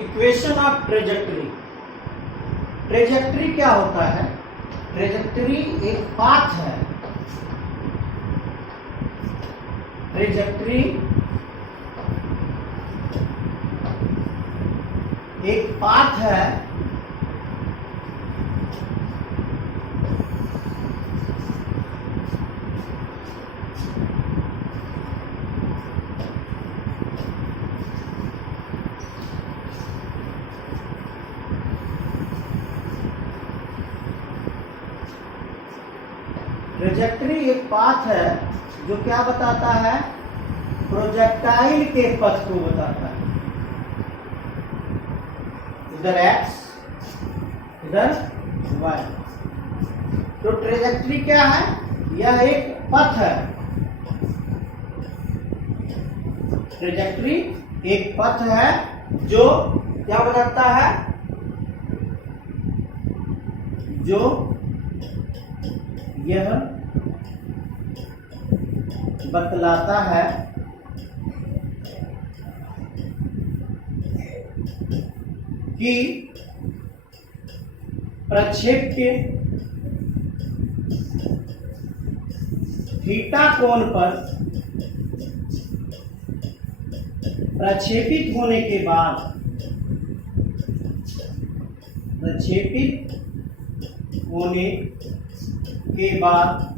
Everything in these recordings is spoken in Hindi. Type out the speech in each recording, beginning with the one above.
Equation of trajectory. ट्रेजेक्टरी क्या होता है? ट्रेजेक्टरी एक पाथ है। ट्रेजेक्टरी एक पाथ है ट्रेजेक्टरी एक पाथ है जो क्या बताता है? प्रोजेक्टाइल के पथ को बताता है। इधर x, इधर y। तो ट्रेजेक्टरी क्या है? यह एक पथ है। ट्रेजेक्टरी एक पथ है जो क्या बताता है? जो यह बतलाता है कि प्रक्षेप्य थीटा कोण पर प्रक्षेपित होने के बाद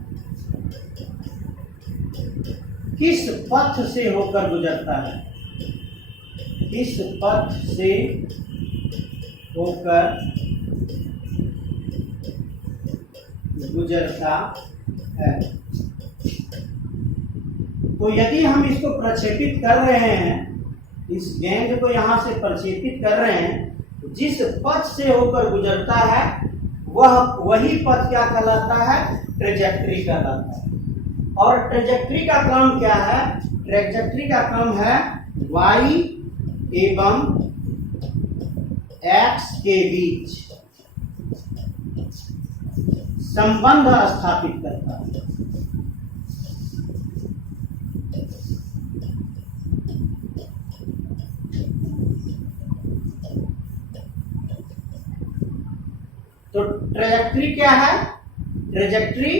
किस पथ से होकर गुजरता है? किस पथ से होकर गुजरता है? तो यदि हम इसको प्रक्षेपित कर रहे हैं, इस गेंद को यहां से प्रक्षेपित कर रहे हैं, तो जिस पथ से होकर गुजरता है वही पथ क्या कहलाता है? ट्रेजेक्टरी कहलाता है। और ट्रेजेक्टरी का क्रम क्या है? ट्रेजेक्टरी का क्रम है y एवं x के बीच संबंध स्थापित करता है। तो ट्रेजेक्टरी क्या है? Trajectory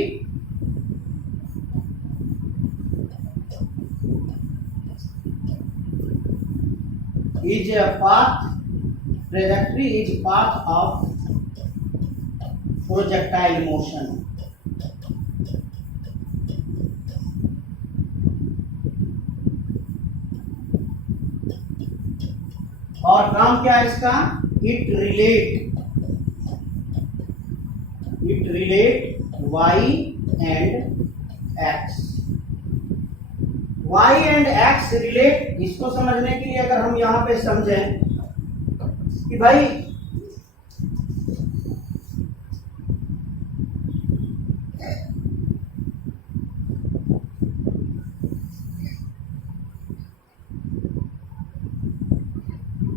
is a path. Trajectory is path of projectile motion. और काम क्या है इसका? It relate y and x. y and x relate, इसको समझने के लिए अगर हम यहां पे समझें कि भाई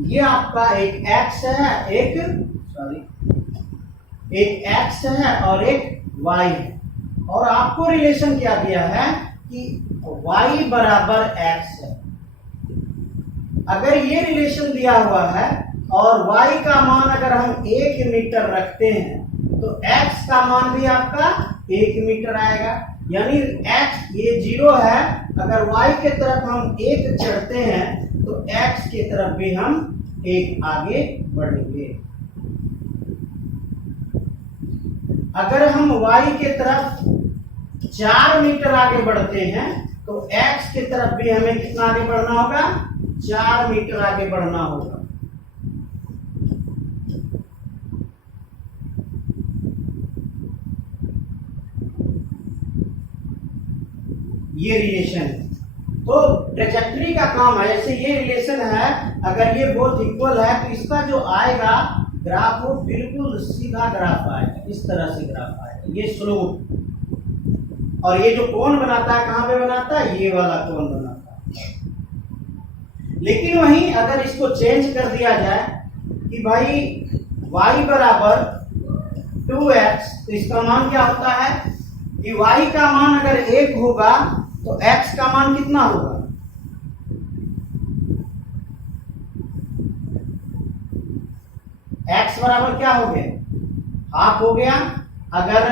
ये आपका एक x है, एक x है और एक y है, और आपको रिलेशन क्या दिया है कि y बराबर x है। अगर ये रिलेशन दिया हुआ है और y का मान अगर हम 1 मीटर रखते हैं तो x का मान भी आपका 1 मीटर आएगा। यानी x ये 0 है, अगर y के तरफ हम 1 चढ़ते हैं तो x के तरफ भी हम 1 आगे बढ़ेंगे। अगर हम y के तरफ 4 मीटर आगे बढ़ते हैं तो x की तरफ भी हमें कितना आगे बढ़ना होगा? 4 मीटर आगे बढ़ना होगा। ये रिलेशन है। तो ट्रेजेक्टरी का काम है, जैसे ये रिलेशन है, अगर ये बोथ इक्वल है तो इसका जो आएगा ग्राफ वो बिल्कुल सीधा ग्राफ आएगा, इस तरह से ग्राफ आएगा। ये स्लोप, और ये जो कोण बनाता है कहां पे बनाता है? ये वाला कोण बनाता है। लेकिन वहीं अगर इसको चेंज कर दिया जाए कि भाई y बराबर 2x, तो इसका मान क्या होता है कि y का मान अगर 1 होगा तो x का मान कितना होगा? x बराबर क्या हो गया, हाफ हो गया। अगर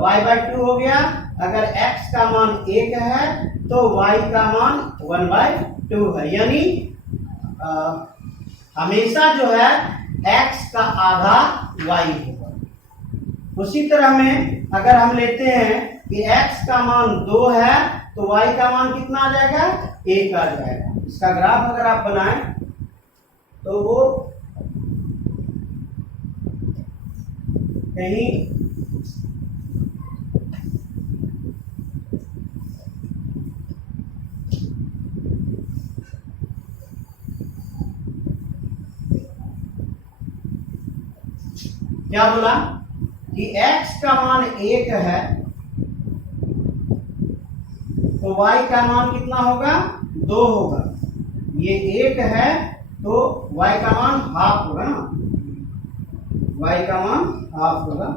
y/2 हो गया, अगर x का मान 1 है तो y का मान 1/2 है, यानी हमेशा जो है x का आधा y होगा। उसी तरह में अगर हम लेते हैं कि x का मान 2 है तो y का मान कितना आ जाएगा, 1 आ जाएगा। इसका ग्राफ अगर आप बनाएं तो वो कहीं क्या बोला कि x का मान 1 है तो y का मान कितना होगा, 2 होगा। ये 1 है तो y का मान हाफ होगा ना, y का मान हाफ होगा।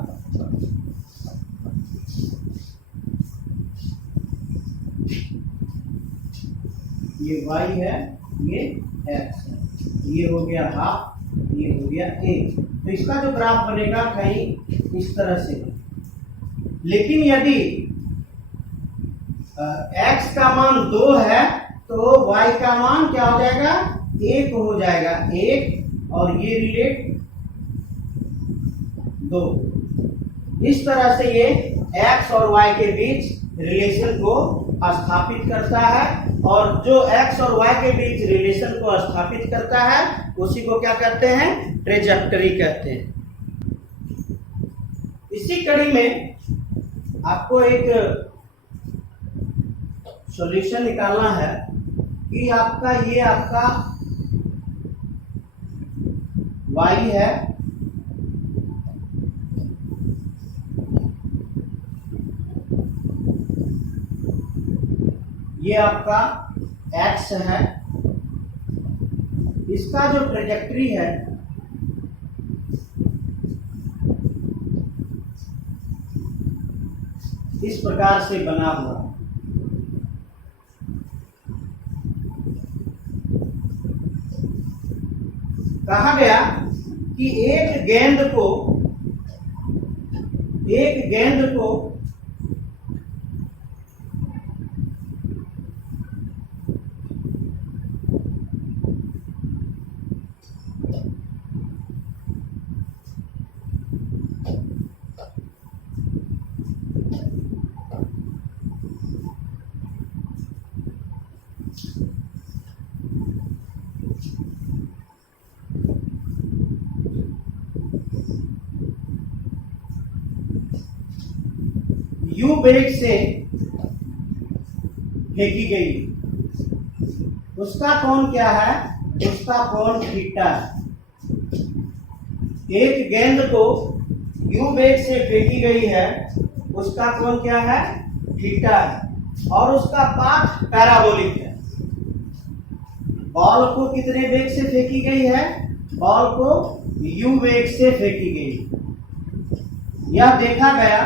ये y है, ये x है, ये हो गया हाफ, ये हो गया 1। तो इसका जो ग्राफ बनेगा कहीं इस तरह से। लेकिन यदि x का मान 2 है तो y का मान क्या हो जाएगा, 1 हो जाएगा, 1 और ये रिलेट 2। इस तरह से ये x और y के बीच रिलेशन को स्थापित करता है, और जो x और y के बीच रिलेशन को स्थापित करता है उसी को क्या कहते हैं, ट्रेजेक्टरी कहते हैं। इसी कड़ी में आपको एक सॉल्यूशन निकालना है कि आपका y है, ये आपका x है, इसका जो ट्रेजेक्टरी है इस प्रकार से बना हुआ है। कहा गया कि एक गेंद को u वेग से फेंकी गई, उसका कोण क्या है, उसका कोण थीटा है। एक गेंद को u वेग से फेंकी गई है, उसका कोण क्या है, थीटा है, और उसका पाथ पैराबोलिक है। बॉल को कितने वेग से फेंकी गई है, बॉल को u वेग से फेंकी गई। यह देखा गया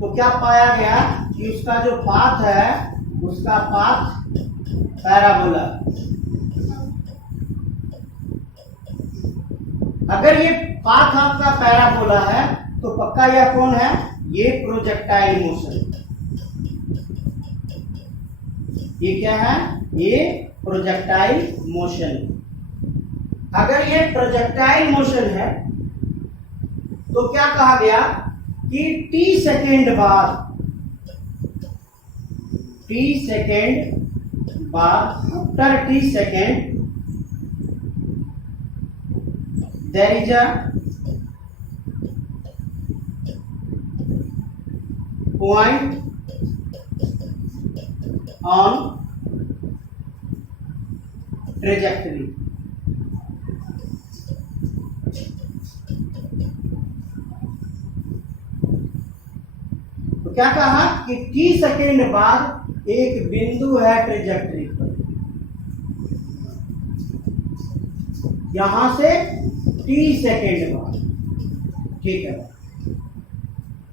तो क्या पाया गया कि उसका जो पाथ है उसका पाथ पैराबोला। अगर ये पाथ आपका पैराबोला है तो पक्का यह कौन है, ये प्रोजेक्टाइल मोशन। ये क्या है, ये प्रोजेक्टाइल मोशन। अगर ये प्रोजेक्टाइल मोशन है तो क्या कहा गया कि t सेकेंड बाद after t second there is a point on trajectory। तो क्या कहा कि t सेकेंड बाद एक बिंदु है ट्रेजेक्टरी पर, यहां से t सेकेंड बाद, ठीक है।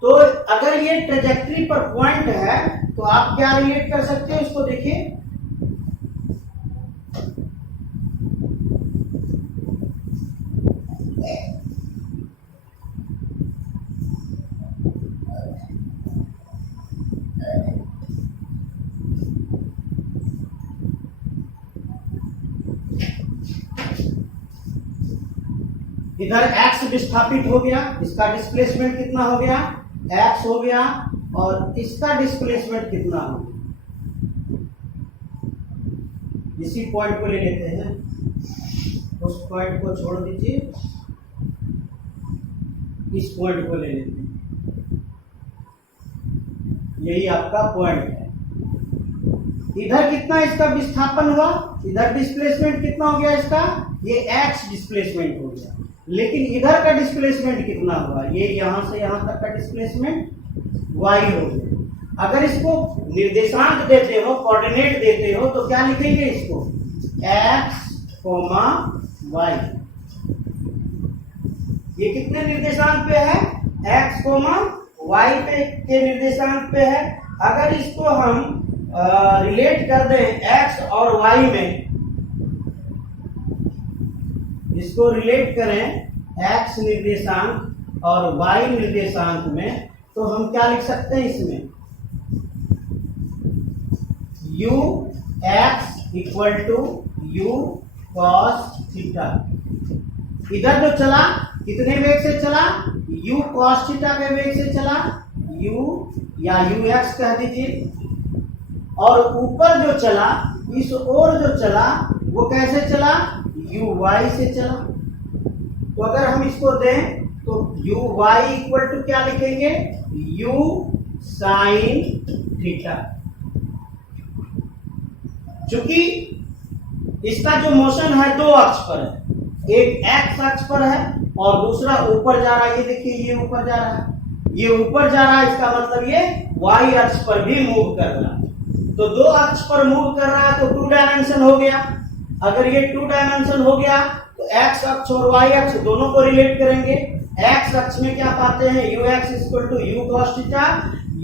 तो अगर ये ट्रेजेक्टरी पर पॉइंट है तो आप क्या रिलेट कर सकते हो, इसको देखिए। इधर x विस्थापित हो गया, इसका डिस्प्लेसमेंट कितना हो गया, x हो गया, और इसका डिस्प्लेसमेंट कितना हो गया, इसी पॉइंट को ले लेते हैं, उस पॉइंट को छोड़ दीजिए, इस पॉइंट को ले लेते हैं, यही आपका पॉइंट है। इधर कितना इसका विस्थापन हुआ, इधर डिस्प्लेसमेंट कितना हो गया इसका, ये x डिस्प्लेसमेंट हो गया, लेकिन इधर का डिस्प्लेसमेंट कितना हुआ, ये यहां से यहां तक का डिस्प्लेसमेंट y हो गया। अगर इसको निर्देशांक देते हो, कोऑर्डिनेट देते हो, तो क्या लिखेंगे इसको, x, y। ये कितने निर्देशांक पे है, x, y पे के निर्देशांक पे है। अगर इसको हम रिलेट कर दें x और y में, इसको रिलेट करें x निर्देशांक और y निर्देशांक में, तो हम क्या लिख सकते हैं इसमें, u x equal to u cos theta. इधर जो चला कितने वेग से चला, u cos थीटा के वेग से चला, u या ux कह दीजिए, और ऊपर जो चला, इस ओर जो चला, वो कैसे चला, uy से चला। तो अगर हम इसको दें तो uy इक्वल टू क्या लिखेंगे, u sin थीटा। चूंकि इसका जो मोशन है दो अक्ष पर है, एक x अक्ष पर है और दूसरा ऊपर जा रहा है, ये देखिए ये ऊपर जा रहा है, ये ऊपर जा रहा है, इसका मतलब ये y अक्ष पर भी मूव कर रहा है। तो दो अक्ष पर मूव कर रहा है तो 2 डायमेंशन हो गया। अगर ये 2 डायमेंशन हो गया तो x अक्ष और y अक्ष दोनों को रिलेट करेंगे। x अक्ष में क्या पाते हैं, ux equal to u cos theta,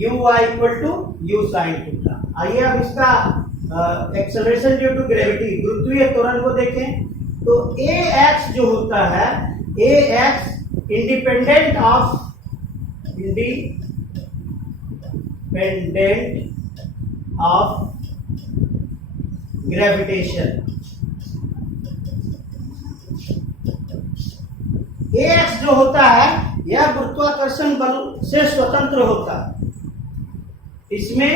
uy equal to u sin theta. आइए अब इसका एक्सेलरेशन ड्यू टू ग्रेविटी, गुरुत्वीय त्वरण को देखें। तो ax जो होता है, ax independent of gravitation, ax जो होता है यह गुरुत्वाकर्षण बल से स्वतंत्र होता है। इसमें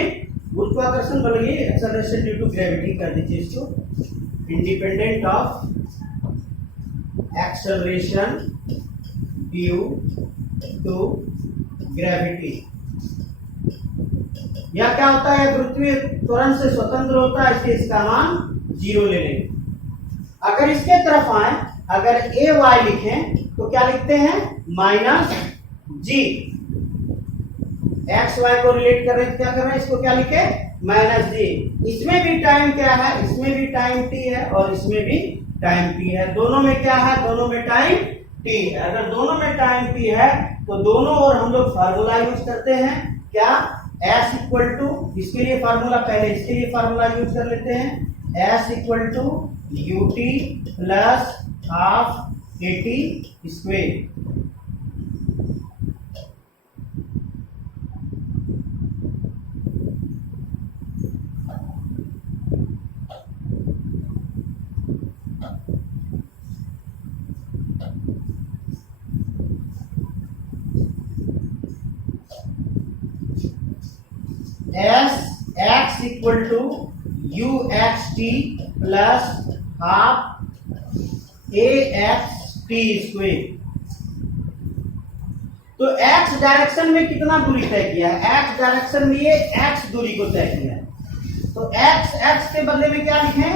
गुरुत्वाकर्षण बल, ये एक्सेलरेशन ड्यू टू ग्रेविटी कर दीजिए इसको, independent of acceleration due to gravity. यह क्या होता है, गुरुत्वीय त्वरण से स्वतंत्र होता है, इसलिए इसका मान 0 ले लेंगे। अगर इसके तरफ आए, अगर ए वाई लिखें तो क्या लिखते हैं, -g। एक्स वाई को रिलेट कर रहे हैं, क्या कर रहे हैं, इसको क्या लिखे, -g। इसमें भी टाइम क्या है, इसमें भी टाइम t है और इसमें भी टाइम t है। दोनों में क्या है, दोनों में टाइम t है। अगर दोनों में टाइम t है तो दोनों और हम लोग फार्मूला यूज करते हैं, क्या, s इक्वल टू, इसके लिए फार्मूला, पहले इसके लिए फार्मूला यूज कर लेते हैं, s equal to ut plus half at square. S x equal to u x t plus half a x t square. तो x डायरेक्शन में कितना दूरी तय किया है, x डायरेक्शन में ये x दूरी को तय किया है। तो x के बदले में क्या लिखें,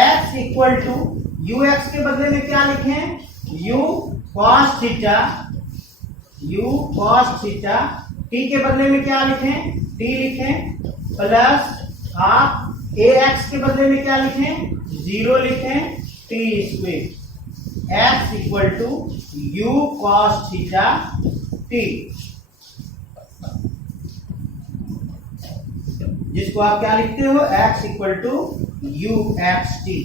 x equal to u x के बदले में क्या लिखें, u cos theta, u cos theta, t के बदले में क्या लिखें, t लिखें, प्लस हाफ ए एक्स के बदले में क्या लिखें, 0 लिखें, t square. x equal to u cos theta t, जिसको आप क्या लिखते हो, x equal to u x t।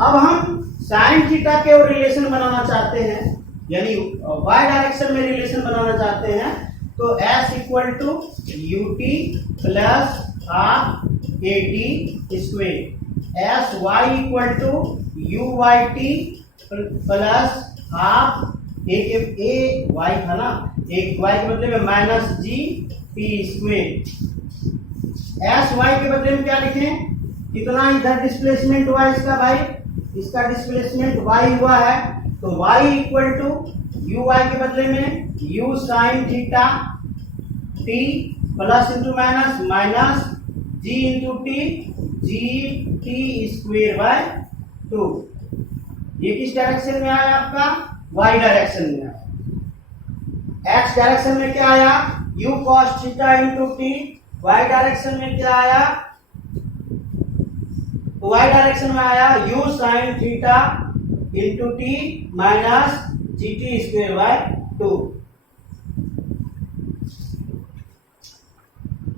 अब हम साइन थीटा के और रिलेशन बनाना चाहते हैं, यानी y डायरेक्शन में रिलेशन बनाना चाहते हैं, तो s equal to ut plus half at square. S y equal to u y t plus half a y था ना, एक वाई के बदले में minus g t square. S y के बदले में क्या लिखें, कितना इधर डिस्प्लेसमेंट हुआ इसका भाई, इसका डिस्प्लेसमेंट वाई हुआ है, तो y equal to u y के बदले में u sine theta t plus into minus minus g into t g t square by 2। ये किस डायरेक्शन में आया आपका, वाई डायरेक्शन में आया। एक्स डायरेक्शन में क्या आया, u cos theta into t. Y direction में क्या आया, वाई डायरेक्शन में आया u sine theta into t minus g t square by 2।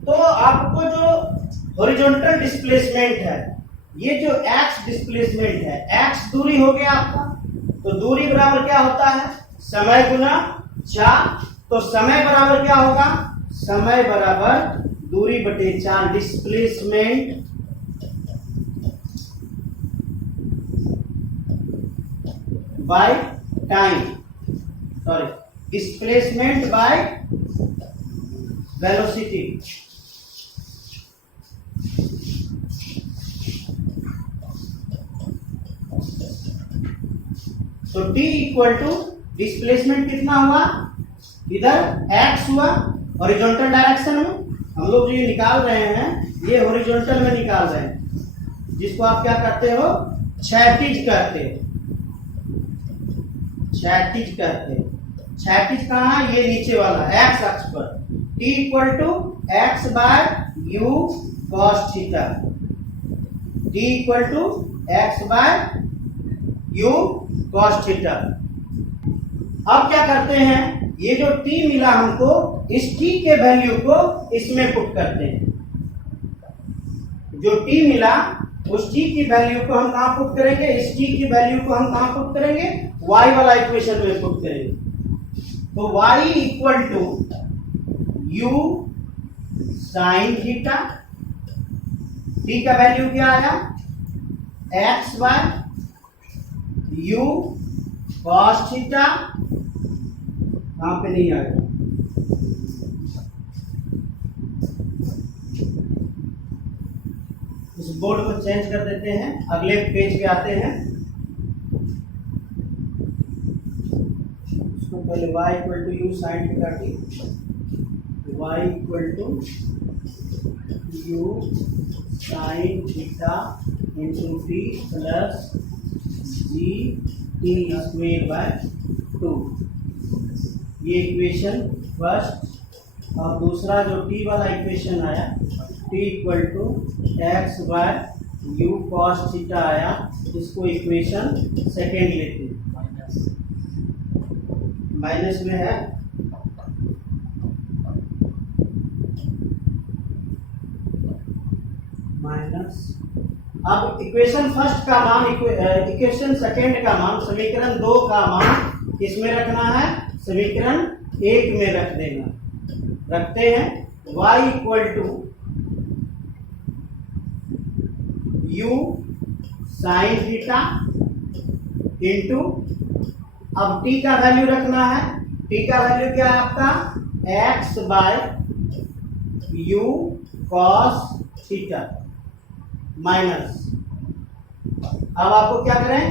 तो आपको जो हॉरिजॉन्टल डिस्प्लेसमेंट है, ये जो एक्स डिस्प्लेसमेंट है, एक्स दूरी हो गया आपका, तो दूरी बराबर क्या होता है, समय गुना चार। तो समय बराबर क्या होगा, समय बराबर दूरी बटे 4, displacement by time, sorry displacement by velocity. तो t इक्वल टू डिस्प्लेसमेंट कितना हुआ, इधर x हुआ हॉरिजॉन्टल डायरेक्शन में, हम लोग जो ये निकाल रहे हैं ये हॉरिजॉन्टल में निकाल रहे हैं, जिसको आप क्या करते हो, क्षैतिज कहते हो, क्षैतिज कहते हैं। क्षैतिज कहाँ है, ये नीचे वाला x अक्ष पर। t equal to x by u cos theta, t equal to x by u cos theta. अब क्या करते हैं, ये जो t मिला हमको, इस t के वैल्यू को इसमें पुट करते हैं। जो t मिला उस t की वैल्यू को हम कहां पुट करेंगे, इस t की वैल्यू को हम कहां पुट करेंगे, y वाला इक्वेशन में पुट करेंगे। तो y equal to u sine theta, t का वैल्यू क्या आया, x by u cos theta, कहां पे नहीं आएगा, इस बोर्ड को चेंज कर देते हैं, अगले पेज पे आते हैं। उसको पहले y equal to u sine theta t, y equal to u sine theta into t plus g t square by 2। ये इक्वेशन फर्स्ट, और दूसरा जो t वाला इक्वेशन आया, t equal to x by u cos theta आया, इसको इक्वेशन सेकेंड लेते हैं, माइनस में है, माइनस। अब इक्वेशन फर्स्ट का मान, इक्वेशन सेकेंड का मान, समीकरण 2 का मान किसमें रखना है, समीकरण 1 में रख देना। रखते हैं y equal to u sine theta into, अब t का वैल्यू रखना है, t का वैल्यू क्या है आपका, x by u cos theta minus. अब आपको क्या करें,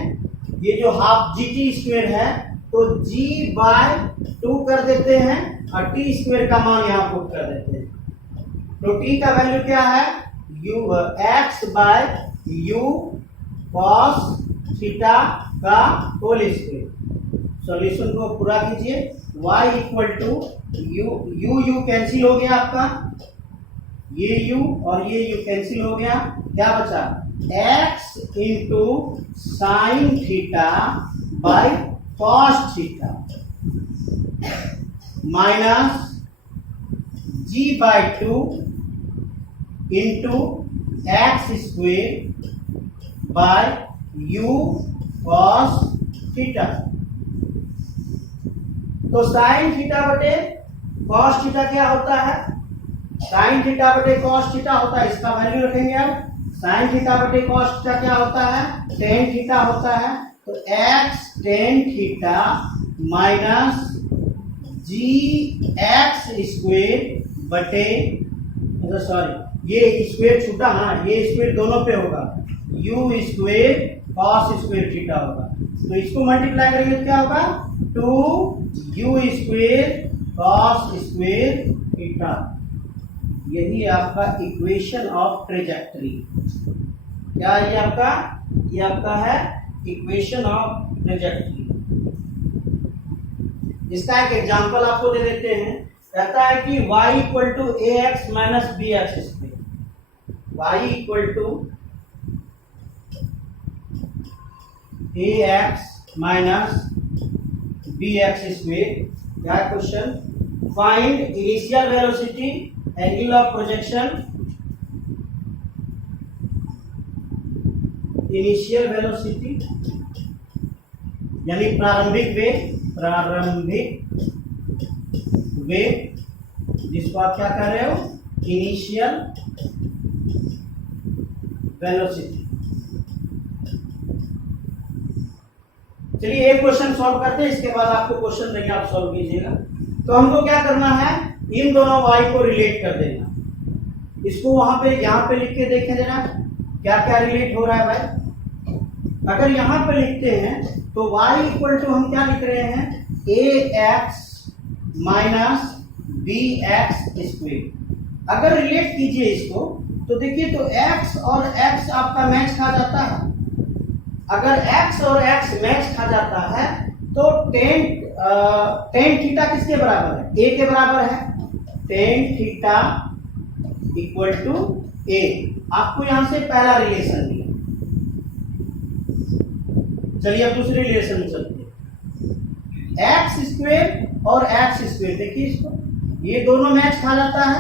ये जो हाफ जी टी स्क्वेयर है, तो g बाय 2 कर देते हैं, और t स्क्वेयर का मान यहां पुट कर देते हैं। तो t का वैल्यू क्या है, u x by u cos theta का होल स्क्वेयर। सॉल्यूशन को पूरा कीजिए, y equal to u cancel हो गया आपका, ये u और ये u कैंसिल हो गया, क्या बचा, x into sine theta by cos theta minus g by 2 into x square by u cos theta. तो साइन थीटा बटे कॉस थीटा क्या होता है, साइन थीटा बटे कॉस थीटा होता है, इसका वैल्यू रखेंगे अब साइन थीटा बटे कॉस थीटा क्या होता है, टेन थीटा होता है। तो x tan theta minus g x square बटे, सॉरी ये स्क्वेयर छूटा ना, ये स्क्वेयर दोनों पे होगा, you square cos square theta होगा। तो इसको मल्टीप्लाई करेंगे तो क्या होगा, 2u square cos square theta. यही आपका इक्वेशन ऑफ ट्रेजेक्टरी। क्या ये आपका, ये आपका है इक्वेशन ऑफ ट्रेजेक्टरी। इसका एक एग्जांपल आपको दे देते हैं। कहता है कि y equal to A X minus B X square, y equal to A X minus B X square. क्या question, find initial velocity, angle of projection, initial velocity यानी प्रारंभिक वेग, प्रारंभिक वेग जिसको आप क्या कर रहे हो, इनिशियल वेलोसिटी। चलिए एक क्वेश्चन सॉल्व करते हैं, इसके बाद आपको क्वेश्चन देंगे, आप सॉल्व कीजिएगा। तो हमको क्या करना है, इन दोनों y को रिलेट कर देना। इसको वहां पे यहां पे लिख के देखें जरा क्या क्या रिलेट हो रहा है भाई। अगर यहां पे लिखते हैं तो y इक्वल टू हम क्या लिख रहे हैं, A X minus B X square. अगर रिलेट कीजिए इसको तो देखिए, तो x और x आपका मैच खा जाता है। अगर x और x मैच खा जाता है तो टेन थीटा किसके बराबर है, a के बराबर है। Tan theta equal to a। आपको यहां से पहला रिलेशन दिया। चलिए अब दूसरे रिलेशन में चलते हैं। एक्स स्क्वेयर और एक्स स्क्वेयर, देखिए इसको, ये दोनों मैच खा जाता है।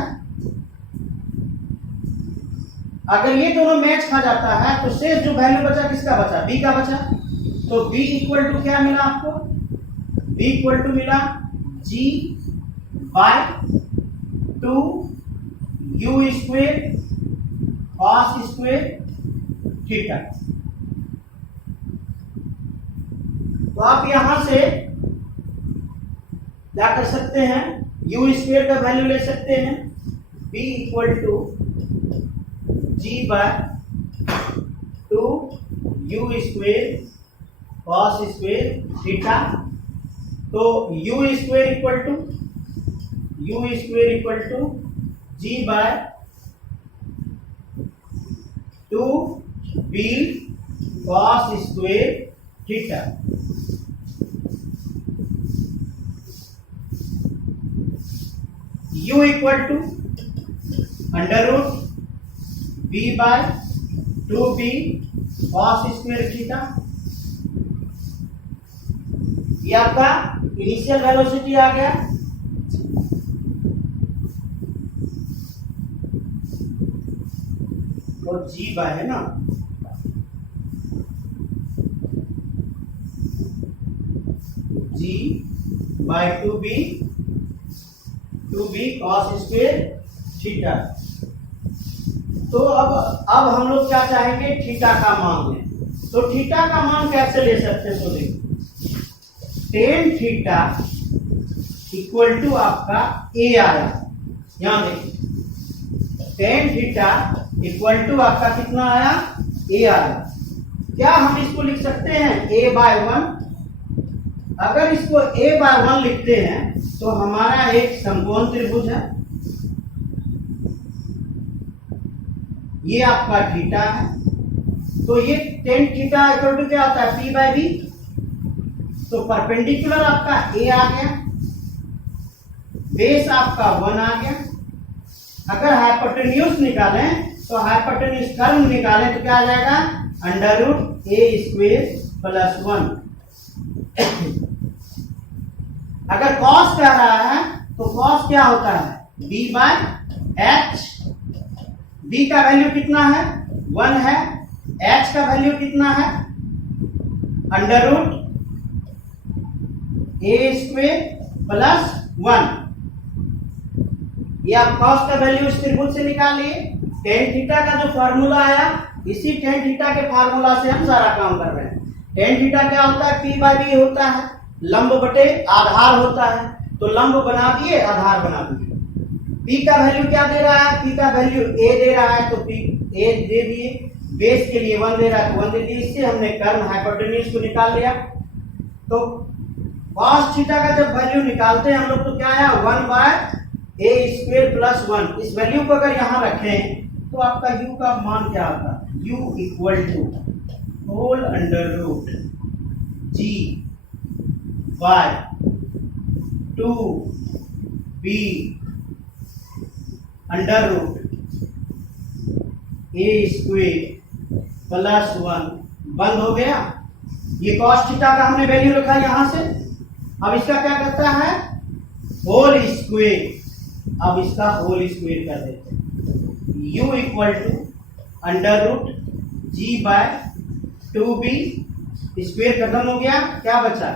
अगर ये दोनों मैच खा जाता है तो शेष जो वैल्यू बचा किसका बचा, b का बचा। तो b इक्वल टू क्या मिला आपको, b इक्वल टू मिला g by 2u square cos square theta. तो आप यहां से क्या कर सकते हैं, u स्क्वेयर का वैल्यू ले सकते हैं, b equal to g by 2u square cos square theta. तो u square equal to g by 2b cos square theta. u equal to under root b by 2b cos square theta. ये आपका इनिशियल वेलोसिटी आ गया। और g बाय है ना, g by 2b cos square theta. तो अब हम लोग क्या चाहेंगे, थीटा का मान लें। तो थीटा का मान कैसे ले सकते हैं, तो देखिए टेन थीटा इक्वल टू आपका ए आया। यहां देखिए टेन थीटा इक्वल टू आपका कितना आया, ए आया। क्या हम इसको लिख सकते हैं a बाय 1। अगर इसको a बाय 1 लिखते हैं तो हमारा एक समकोण त्रिभुज है, ये आपका थीटा है। तो ये टेन थीटा इक्वल टू क्या होता है, p बाय b। तो परपेंडिकुलर आपका a आ गया, बेस आपका 1 आ गया। अगर हाइपोटेन्यूज निकालें तो हाइपोटेन्यूज कर्व निकालें तो क्या आ जाएगा, अंडर रूट ए स्क्वेयर प्लस 1। अगर कॉस कह रहा है तो कॉस क्या होता है, b बाय h। b का वैल्यू कितना है, 1 है। h का वैल्यू कितना है, अंडर रूट ए स्क्वेयर प्लस 1। ये आप कॉस का वैल्यू इस त्रिभुज से निकालिए। टेन थीटा का जो फॉर्मूला आया इसी टेन थीटा के फार्मूला से हम सारा काम कर रहे हैं। टेन थीटा क्या होता है? पी बाई बी होता है, लंब बटे आधार होता है। तो लंब बना दिए, आधार बना दिए। पी का वैल्यू क्या दे रहा है? पी का वैल्यू ए दे रहा है, तो पी ए दे दिए। बेस के लिए 1 दे रहा है तो 1 दे दिए। इससे हमने कर्ण हाइपोटेन्यूज को निकाल लिया। तो cos थीटा का जब वैल्यू निकालते हैं हम लोग तो क्या आया? 1 बाय ए स्क्वायर प्लस 1। इस वैल्यू को अगर यहाँ रखें तो आपका u का मान क्या आता है? u equal to whole under root g by 2b under root a square plus 1 बंद हो गया। ये cos थीटा का हमने वैल्यू रखा यहां से। अब इसका क्या करता है? Whole square. अब इसका होल स्क्वायर कर देते हैं। u equal to under root g by 2b square खत्म हो गया, क्या बचा?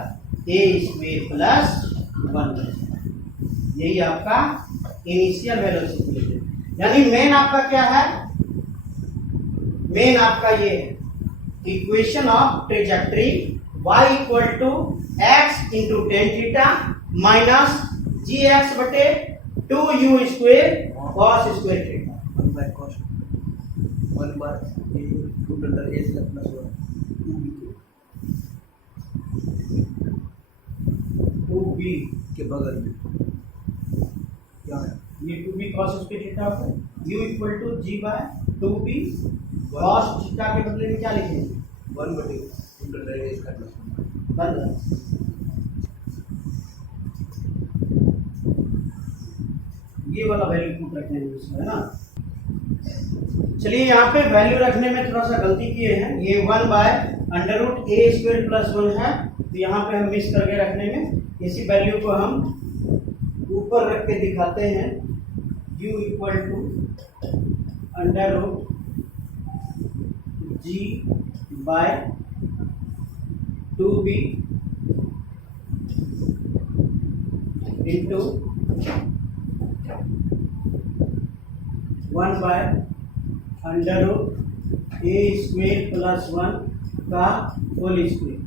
ए स्क्वायर प्लस 1 बचा। यही आपका इनिशियल वेलोसिटी है। यानी मेन आपका क्या है? मेन आपका ये equation of trajectory y equal to x into tan theta minus g x बटे 2u square cos square theta 1 by cos 1 by root under a plus 2b के बगल में क्या है? ये 2b cos स्क्वायर थीटा होता है। u equal to g by 2b cos theta के बदले में क्या लिखेंगे? 1 बटे रूट अंडर ए प्लस 1 बंद। ये वाला वैल्यू पुट रखने में इसमें है ना। चलिए यहाँ पे वैल्यू रखने में थोड़ा सा गलती किए हैं। ये 1 by under root a square plus 1 है, तो यहाँ पे हम मिस करके रखने में इसी वैल्यू को हम ऊपर रख के दिखाते हैं। u equal to under root g by 2b into 1 by under root a square plus 1 का होल स्क्वायर।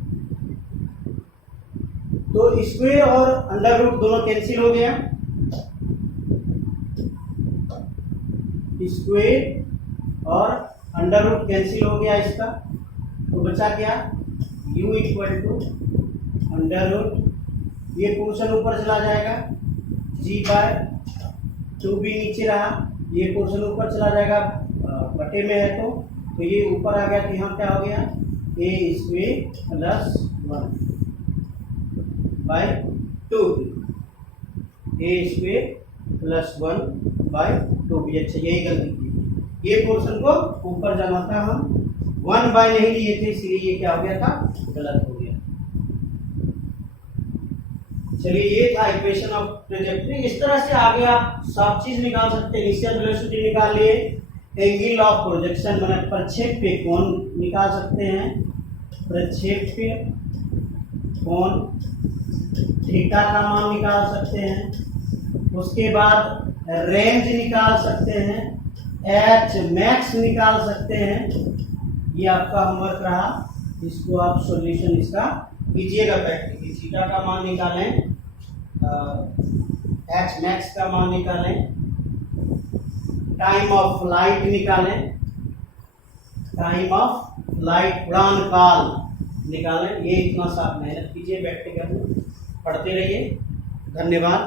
तो स्क्वायर और अंडर रूट दोनों कैंसिल हो गया। स्क्वायर और अंडर रूट कैंसिल हो गया इसका, तो बचा क्या? u equal to under root, ये पोर्शन ऊपर चला जाएगा, g बाय 2b नीचे रहा, ये पोर्शन ऊपर चला जाएगा, बटे में है तो ये ऊपर आ गया। तो यहाँ क्या हो गया? ए स्क्वायर प्लस 1 बाय 2b, ए स्क्वायर प्लस 1 बाय 2b। अच्छा, यही गलती की, ये पोर्शन को ऊपर जाना था, हम 1 बाय नहीं लिए थे, इसलिए ये क्या हो गया था? गलत हो गया। चलिए, ये था इक्वेशन ऑफ ट्रेजेक्टरी। इस तरह से आगे आप सब चीज निकाल सकते हैं। इनिशियल वेलोसिटी निकाल लिए, एंगल ऑफ प्रोजेक्शन माने प्रक्षेप्य कोण निकाल सकते हैं, प्रक्षेप्य कोण थीटा का मान निकाल सकते हैं। उसके बाद रेंज निकाल सकते हैं, एच मैक्स निकाल सकते हैं। ये आपका होमवर्क रहा, इसको आप सॉल्यूशन इसका कीजिएगा प्रैक्टिकली। थीटा का मान निकालें, एच मैक्स का मान निकालें, टाइम ऑफ फ्लाइट निकालें, टाइम ऑफ फ्लाइट उड़ान काल निकालें। ये इतना सा मेहनत कीजिए, प्रैक्टिकल में पढ़ते रहिए। धन्यवाद।